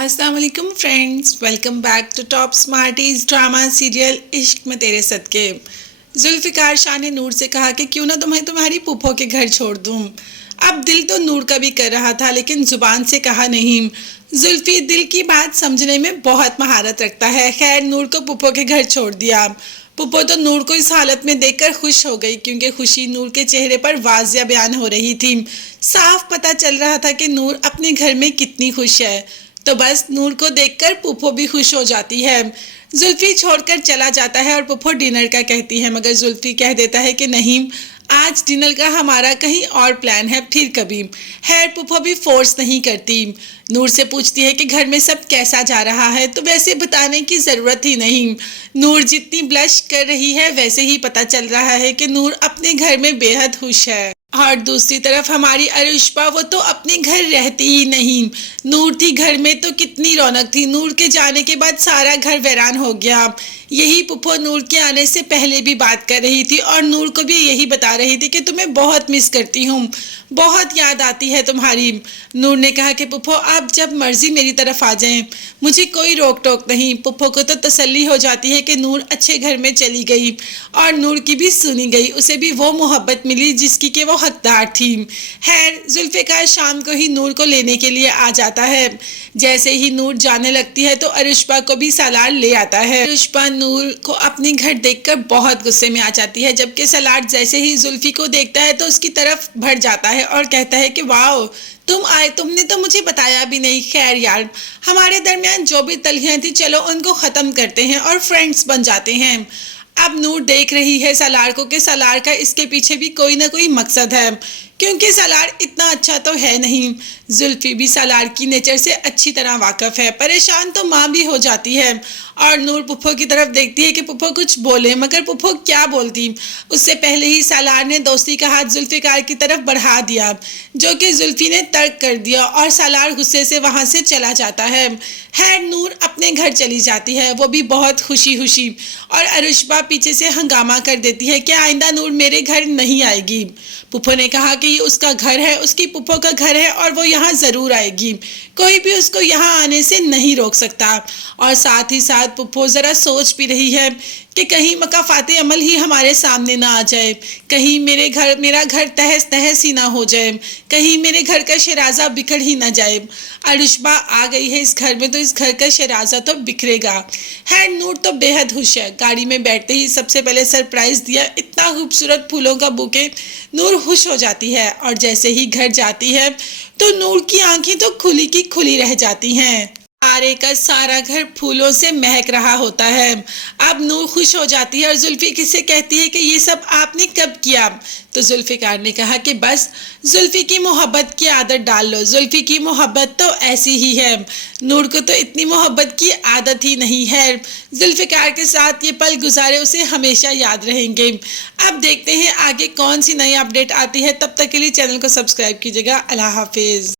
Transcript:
अस्सलाम वालेकुम friends, welcome back to top smarties drama serial Ishq Mein तेरे सदके। जुल्फ़िकार शाह ने नूर से कहा कि क्यों ना तुम्हें तुम्हारी फूफो के घर छोड़ दूं। अब दिल तो नूर का भी कर रहा था लेकिन जुबान से कहा नहीं। जुल्फ़ी दिल की बात समझने में बहुत महारत रखता है। खैर, नूर को फूफो के घर छोड़ दिया। पुप्पो तो नूर को इस हालत में देखकर खुश हो गई क्योंकि खुशी नूर के चेहरे पर वाज़िया बयान हो रही थी। साफ पता चल रहा था कि नूर अपने घर में कितनी खुश है। तो बस नूर को देखकर पुप्पो भी खुश हो जाती है। जुल्फी छोड़कर चला जाता है और पुप्पो डिनर का कहती है, मगर जुल्फी कह देता है कि नहीं, आज डिनर का हमारा कहीं और प्लान है, फिर कभी। खैर, पुप्पो भी फोर्स नहीं करती। नूर से पूछती है कि घर में सब कैसा जा रहा है, तो वैसे बताने की ज़रूरत ही नहीं। नूर जितनी ब्लश कर रही है वैसे ही पता चल रहा है कि नूर अपने घर में बेहद खुश है। और दूसरी तरफ हमारी अरुष्पा, वो तो अपने घर रहती ही नहीं। नूर थी घर में तो कितनी रौनक थी, नूर के जाने के बाद सारा घर वीरान हो गया। यही पुप्पो नूर के आने से पहले भी बात कर रही थी और नूर को भी यही बता रही थी कि तुम्हें बहुत मिस करती हूँ, बहुत याद आती है तुम्हारी। नूर ने कहा कि पुप्पो आप जब मर्जी मेरी तरफ आ जाएं, मुझे कोई रोक टोक नहीं। पुप्पो को तो तसल्ली हो जाती है कि नूर अच्छे घर में चली गई और नूर की भी सुनी गई, उसे भी वो मोहब्बत मिली जिसकी कि वो हकदार थी। खैर, जुल्फ़िकार शाम को ही नूर को लेने के लिए आ जाता है। जैसे ही नूर जाने लगती है तो अरुष्पा को भी सलार ले आता है। अरुष्पा नूर को अपने घर देखकर बहुत गुस्से में आ जाती है, जबकि सलार जैसे ही जुल्फी को देखता है तो उसकी तरफ बढ़ जाता है और कहता है कि वाओ, तुम आए, तुमने तो मुझे बताया भी नहीं। खैर यार, हमारे दरमियान जो भी तलखियां थी चलो उनको ख़त्म करते हैं और फ्रेंड्स बन जाते हैं। अब नूर देख रही है सलार को कि सलार का इसके पीछे भी कोई ना कोई मकसद है, क्योंकि सलार इतना अच्छा तो है नहीं। जुल्फी भी सलार की नेचर से अच्छी तरह वाकिफ़ है। परेशान तो माँ भी हो जाती है और नूर पुप्पो की तरफ देखती है कि पुप्पो कुछ बोले, मगर पुप्पो क्या बोलती। उससे पहले ही सलार ने दोस्ती का हाथ जुल्फ़िकार की तरफ बढ़ा दिया, जो कि जुल्फी ने तर्क कर दिया और सलार गुस्से से वहाँ से चला जाता है। खैर, नूर अपने घर चली जाती है, वो भी बहुत खुशी खुशी। और अरुष्बा पीछे से हंगामा कर देती है कि आइंदा नूर मेरे घर नहीं आएगी। पुप्पो ने कहा कि ये उसका घर है, उसकी पुप्पो का घर है और वो यहाँ ज़रूर आएगी, कोई भी उसको यहाँ आने से नहीं रोक सकता। और साथ ही साथ पुप्पो ज़रा सोच भी रही है कि कहीं मकाफाते अमल ही हमारे सामने ना आ जाए, कहीं मेरा घर तहस तहस ही ना हो जाए, कहीं मेरे घर का शराजा बिखर ही ना जाए। अरुष्बा आ गई है इस घर में तो इस घर का शराजा तो बिखरेगा। है, नूर तो बेहद खुश है। गाड़ी में बैठते ही सबसे पहले सरप्राइज़ दिया, इतना खूबसूरत फूलों का बुके। नूर खुश हो जाती है और जैसे ही घर जाती है तो नूर की आंखें तो खुली की खुली रह जाती हैं। सारे का सारा घर फूलों से महक रहा होता है। अब नूर खुश हो जाती है और जुल्फी किसे कहती है कि ये सब आपने कब किया। तो जुल्फ़िकार ने कहा कि बस जुल्फी की मोहब्बत की आदत डाल लो, जुल्फी की मोहब्बत तो ऐसी ही है। नूर को तो इतनी मोहब्बत की आदत ही नहीं है। जुल्फ़िकार के साथ ये पल गुजारे उसे हमेशा याद रहेंगे। अब देखते हैं आगे कौन सी नई अपडेट आती है। तब तक के लिए चैनल को सब्सक्राइब कीजिएगा। अल्लाह हाफिज़।